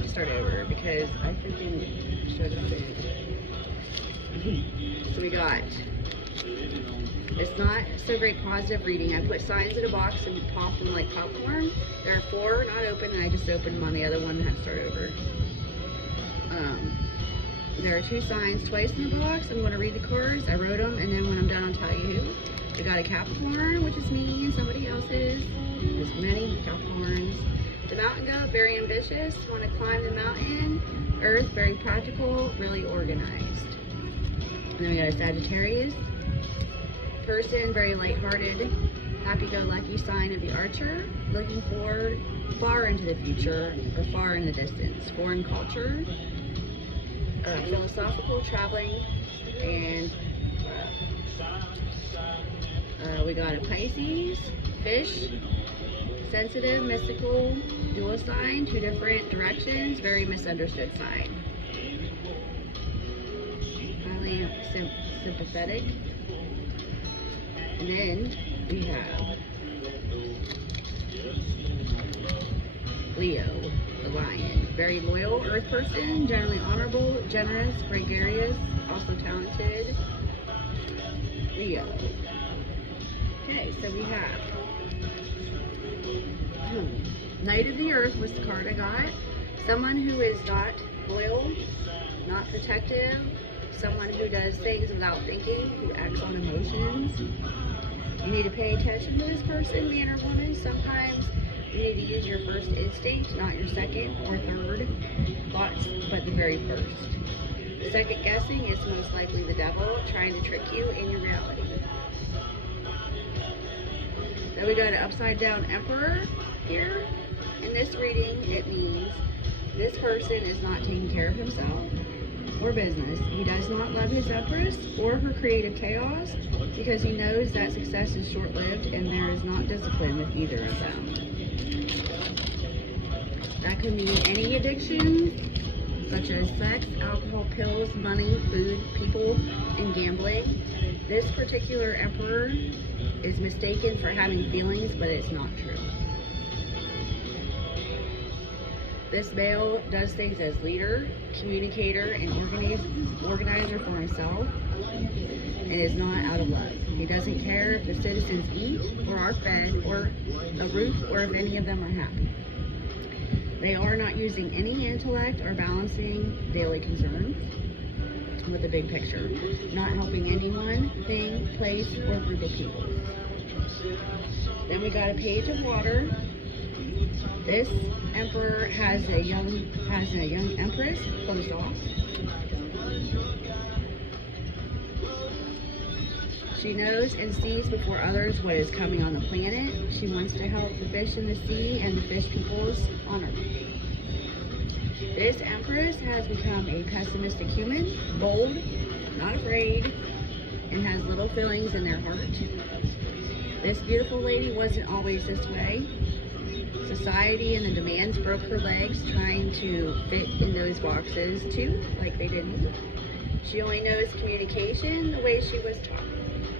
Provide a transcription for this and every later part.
have to start over because I freaking showed up in. So we got, it's not so great positive reading. I put signs in a box and pop them like popcorn. There are 4 not open, and I just opened them on the other one and had to start over. There are 2 signs twice in the box. I'm going to read the cards. I wrote them, and then when I'm done, I'll tell you who. We got a Capricorn, which is me and somebody else's. There's many Capricorns. The mountain goat, very ambitious, want to climb the mountain. Earth, very practical, really organized. And then we got a Sagittarius. Person, very lighthearted, happy-go-lucky sign of the Archer, looking forward far into the future or far in the distance. Foreign culture, philosophical, traveling, and we got a Pisces, fish, sensitive, mystical, dual sign, 2 different directions, very misunderstood sign. Highly sympathetic. And then we have Leo, the lion. Very loyal, earth person, generally honorable, generous, gregarious, also talented. Leo. Okay, so we have Knight of the Earth was the card I got. Someone who is not loyal, not protective, someone who does things without thinking, who acts on emotions. You need to pay attention to this person, man or woman. Sometimes you need to use your first instinct, not your second or third thoughts, but the very first. Second guessing is most likely the devil trying to trick you in your reality. Then we got an upside down Emperor here. In this reading, it means this person is not taking care of himself or business. He does not love his Empress or her creative chaos because he knows that success is short-lived and there is not discipline with either of them. That could mean any addiction, such as sex, alcohol, pills, money, food, people, and gambling. This particular Emperor is mistaken for having feelings, but it's not true. This male does things as leader, communicator, and organizer for himself, and is not out of love. He doesn't care if the citizens eat or are fed or a roof or if any of them are happy. They are not using any intellect or balancing daily concerns with the big picture, not helping anyone, thing, place, or group of people. Then we got a Page of Water. This Emperor has a young Empress closed off. She knows and sees before others what is coming on the planet. She wants to help the fish in the sea and the fish peoples on Earth. This Empress has become a pessimistic human, bold, not afraid, and has little feelings in their heart. This beautiful lady wasn't always this way. Society and the demands broke her legs trying to fit in those boxes too, like they didn't. She only knows communication the way she was taught.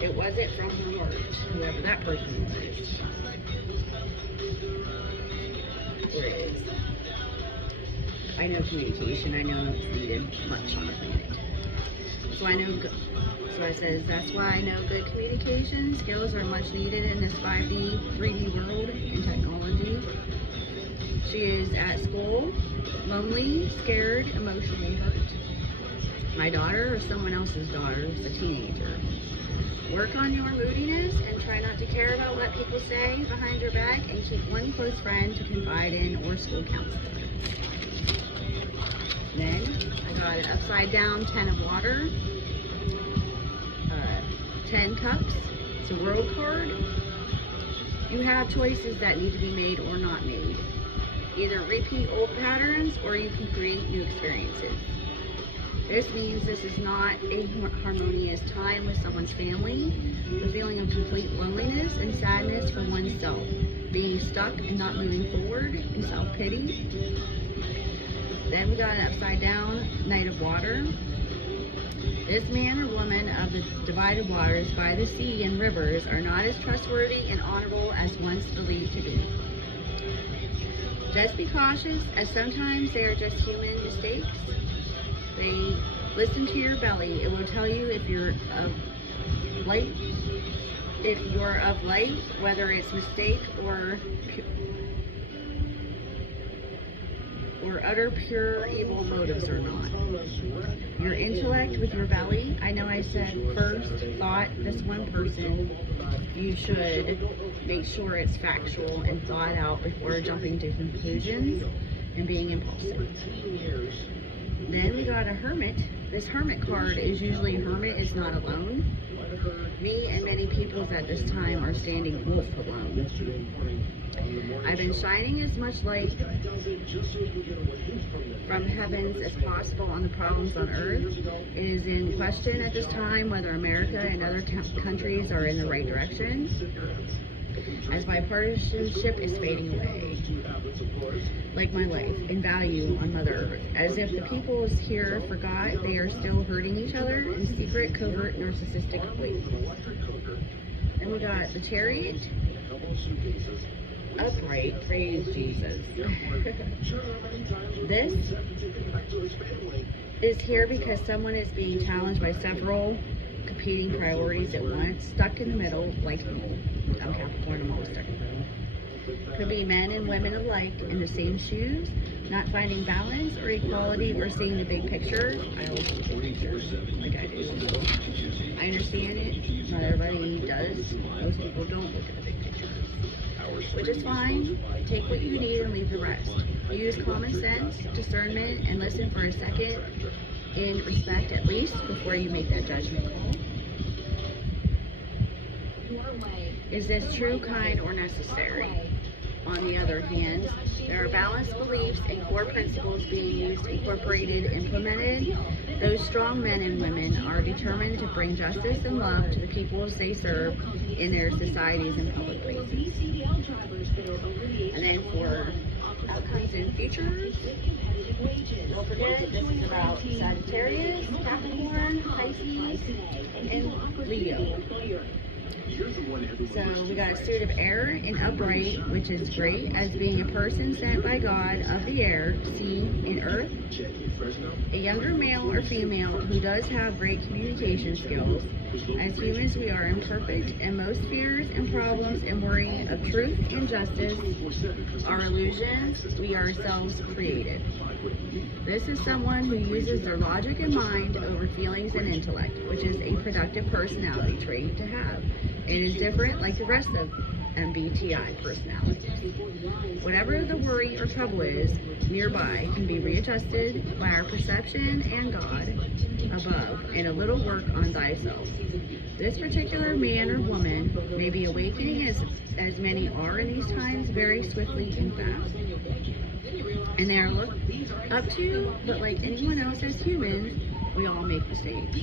It wasn't from her heart, whoever that person was. Where it is. I know communication, I know it's needed much on the planet. So it says, that's why I know good communication skills are much needed in this 5D, 3D world and technology. She is at school, lonely, scared, emotionally hurt. My daughter or someone else's daughter is a teenager. Work on your moodiness and try not to care about what people say behind your back and keep one close friend to confide in or school counselor. Then I got an upside down 10 of water, 10 cups. It's a world card. You have choices that need to be made or not made. Either repeat old patterns or you can create new experiences. This means this is not a harmonious time with someone's family. The feeling of complete loneliness and sadness for oneself. Being stuck and not moving forward and self-pity. Then we got an upside down Knight of Water. This man or woman of the divided waters by the sea and rivers are not as trustworthy and honorable as once believed to be. Just be cautious, as sometimes they are just human mistakes. They listen to your belly. It will tell you if you're of light, whether it's mistake or utter pure evil motives or not. Your intellect with your belly. I know I said first thought this one person. You should make sure it's factual and thought out before jumping to conclusions and being impulsive. Then we got a hermit. This hermit card is usually hermit is not alone. Me and many peoples at this time are standing wolf alone. I've been shining as much light from heavens as possible on the problems on earth. It is in question at this time whether America and other countries are in the right direction, as bipartisanship is fading away, like my life and value on Mother Earth, as if the peoples here forgot they are still hurting each other in secret, covert, narcissistic ways. Then we got the Chariot. Upright, praise Jesus. This is here because someone is being challenged by several competing priorities at once, stuck in the middle, like me. I'm Capricorn, I'm always stuck in the middle. Could be men and women alike in the same shoes, not finding balance or equality or seeing the big picture. I always see the big picture, like I do. I understand it, not everybody does. Most people don't look at the big picture, which is fine. Take what you need and leave the rest. Use common sense, discernment, and listen for a second in respect at least before you make that judgment call. Is this true, kind, or necessary? On the other hand, there are balanced beliefs and core principles being used, incorporated, implemented. Those strong men and women are determined to bring justice and love to the peoples they serve in their societies and public places. And then for outcomes and futures, don't forget, this is about Sagittarius, Capricorn, Pisces, and Leo. So we got a suit of air in upright, which is great, as being a person sent by God of the air, sea, and earth. A younger male or female who does have great communication skills. As humans, we are imperfect, and most fears and problems and worrying of truth and justice are illusions we ourselves created. This is someone who uses their logic and mind over feelings and intellect, which is a productive personality trait to have. It is different like the rest of MBTI personalities. Whatever the worry or trouble is nearby can be readjusted by our perception and God above, and a little work on thyself. This particular man or woman may be awakening, as many are in these times, very swiftly and fast. And they are looked up to, but like anyone else as humans, we all make mistakes.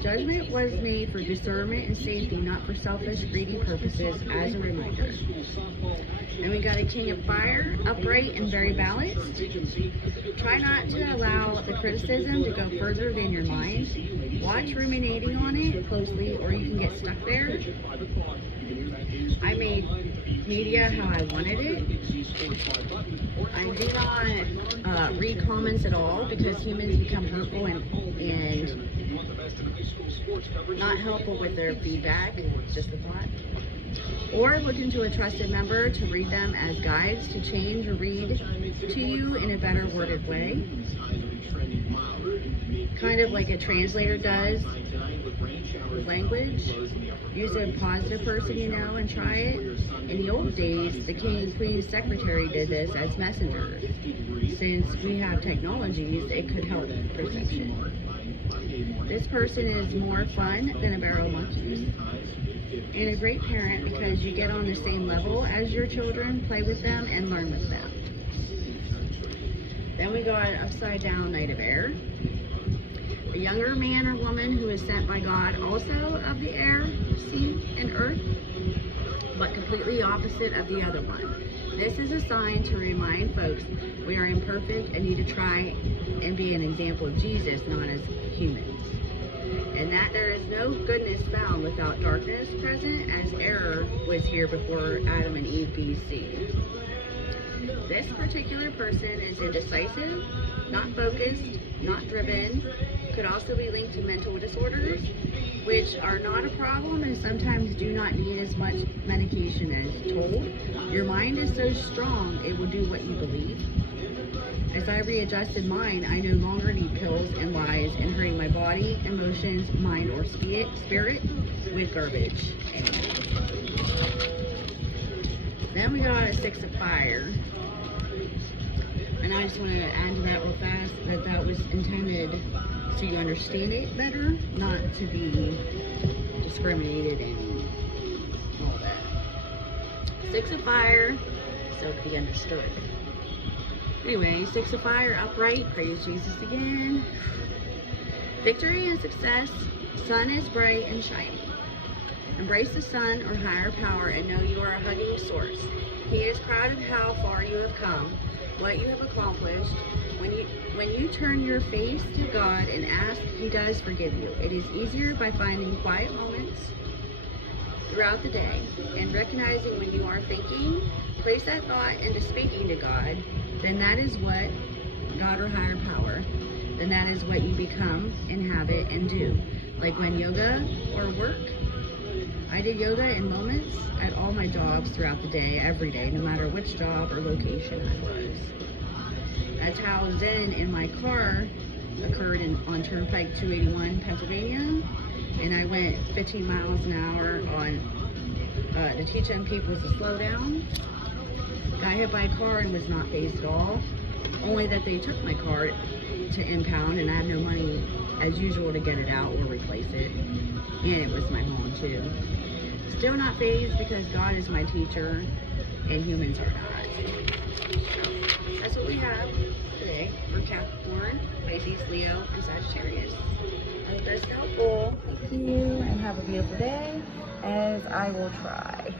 Judgment was made for discernment and safety, not for selfish, greedy purposes, as a reminder. And we got a King of Fire, upright and very balanced. Try not to allow the criticism to go further than your mind. Watch ruminating on it closely, or you can get stuck there. I made media how I wanted it. I do not read comments at all, because humans become hurtful and not helpful with their feedback, just a thought. Or look into a trusted member to read them as guides to change or read to you in a better worded way. Kind of like a translator does with language. Use a positive person you know and try it. In the old days, the king and queen's secretary did this as messengers. Since we have technologies, it could help perception. This person is more fun than a barrel of monkeys, and a great parent because you get on the same level as your children, play with them, and learn with them. Then we got an upside down Knight of Air. A younger man or woman who is sent by God, also of the air, sea, and earth, but completely opposite of the other one. This is a sign to remind folks we are imperfect and need to try and be an example of Jesus, not as humans. And that there is no goodness found without darkness present, as error was here before Adam and Eve BC. This particular person is indecisive, not focused, not driven, could also be linked to mental disorders, which are not a problem and sometimes do not need as much medication as told. Your mind is so strong, it will do what you believe. As I readjusted mine, I no longer need pills and lies and hurting my body, emotions, mind, or spirit with garbage anymore. Then we got a 6 of fire. And I just want to add to that real fast that was intended so you understand it better, not to be discriminated and all that. 6 of fire, so it can be understood. Anyway, 6 of fire, upright, praise Jesus again. Victory and success, sun is bright and shining. Embrace the sun or higher power and know you are a hugging source. He is proud of how far you have come, what you have accomplished. When you turn your face to God and ask, He does forgive you. It is easier by finding quiet moments throughout the day and recognizing when you are thinking, place that thought into speaking to God, then that is what God or higher power, then that is what you become, inhabit, and do. Like when yoga or work, I did yoga in moments at all my jobs throughout the day, every day, no matter which job or location I was. That's how Zen in my car occurred on Turnpike 281, Pennsylvania, and I went 15 miles an hour on to teach them people to slow down. Got hit by a car and was not fazed at all, only that they took my car to impound and I have no money as usual to get it out or replace it, and it was my home too. Still not fazed because God is my teacher and humans are not. So that's what we have today for Capricorn, Pisces, Leo, and Sagittarius. I hope that's helpful. Thank you and have a beautiful day, as I will try.